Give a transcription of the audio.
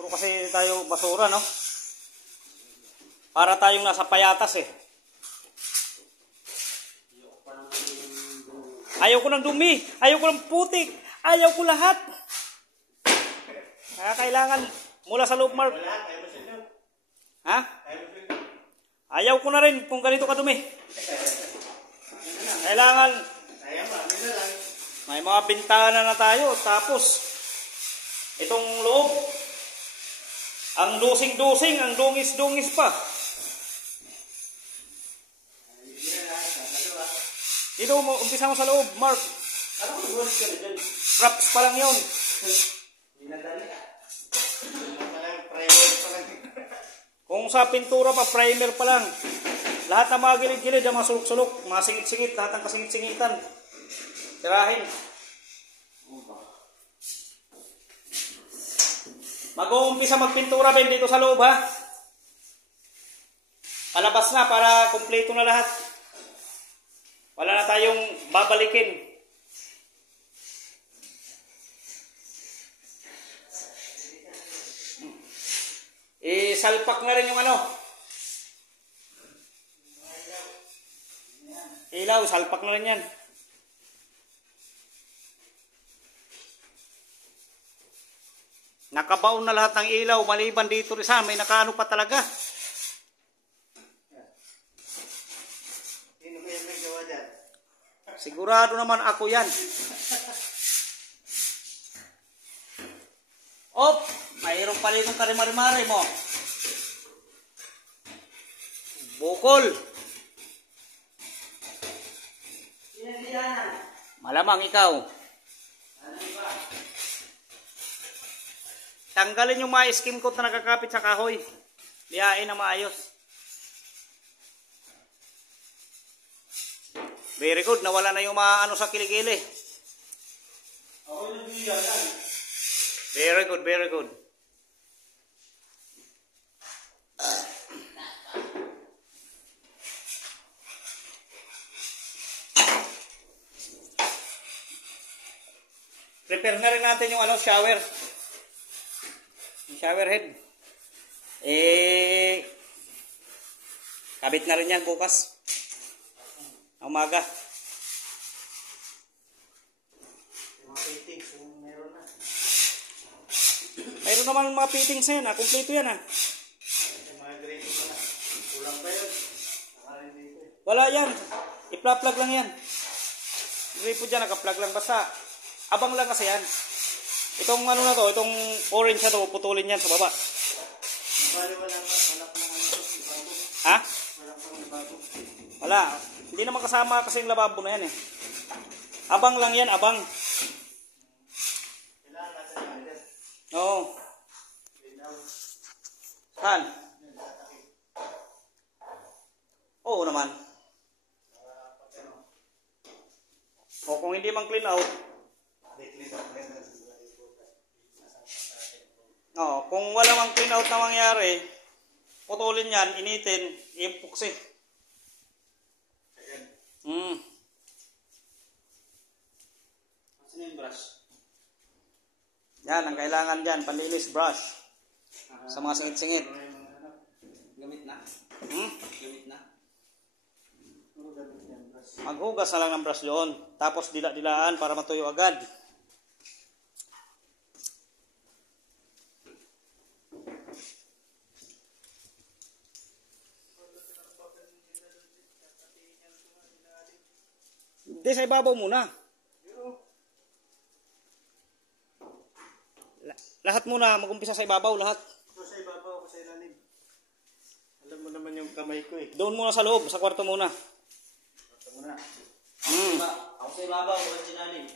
Puro kasi tayo basura, no? Para tayong nasa payatas eh. Ayaw ko ng dumi. Ayaw ko ng putik. Ayaw ko lahat. Kaya kailangan mula sa loob, Mark. Ha? Ayaw ko na rin kung ganito kadumi. Kailangan may mga bintana na tayo. Tapos itong loob, ang dusing-dusing, ang dungis-dungis pa. Dito mo, umpisa mo sa loob, Mark. Props pa lang yun. Kung sa pintura pa, primer pa lang. Lahat na mga gilid-gilid, mga sulok-sulok, mga singit-singit, lahat ng kasingit-singitan. Tirahin. Mag-uumpisa magpintura ba dito sa loob, ha? Palabas na para kumpleto na lahat. Wala na tayong babalikin. Salpak na rin yung ano. Ilaw, salpak na rin yan. Nakabaon na lahat ng ilaw, maliban dito rin sa may nakaano pa talaga. Sigurado naman ako yan. Op! Mayroon pala itong karimari-mari mo. Bukol. Malamang ikaw. Tanggalin yung mga skim coat na nakakapit sa kahoy. Liyain na maayos. Very good. Nawala na yung mga ano sa kilikili. Very good, very good. Prepare na rin natin yung ano, shower. Yung shower head. Kabit na rin yan bukas. Umaga. Mayroon naman mga fittings na yan, ha? Kompleto yan, ha? Wala yan. I-plug lang yan. Gripo dyan, naka-plug lang. Basta, abang lang kasi yan. Itong ano na to, itong orange na to, putulin yan sa baba. Ha? Wala. Hindi naman kasama kasi yung lababo na yan eh. Abang lang yan, abang. Oo. Saan? Oo naman. O kung hindi mang clean out. Oo, kung wala mang clean out na mangyari, putulin yan, initin, i-epoxy. Saan yung brush? Yan, ang kailangan dyan, panlinis brush. Sa mga singit-singit. Gamit na? Gamit na? Maghugas na lang ng brush doon. Tapos dila-dilaan para matuyo agad. Hindi, sa ibabaw muna. Lahat muna, mag-umpisa sa ibabaw, lahat. Ito sa ibabaw, sa ilalim. Alam mo naman yung kamay ko eh. Doon muna sa loob, sa kwarto muna. Kwarto muna. Mm. Ako sa ibabaw, ako sa ilalim.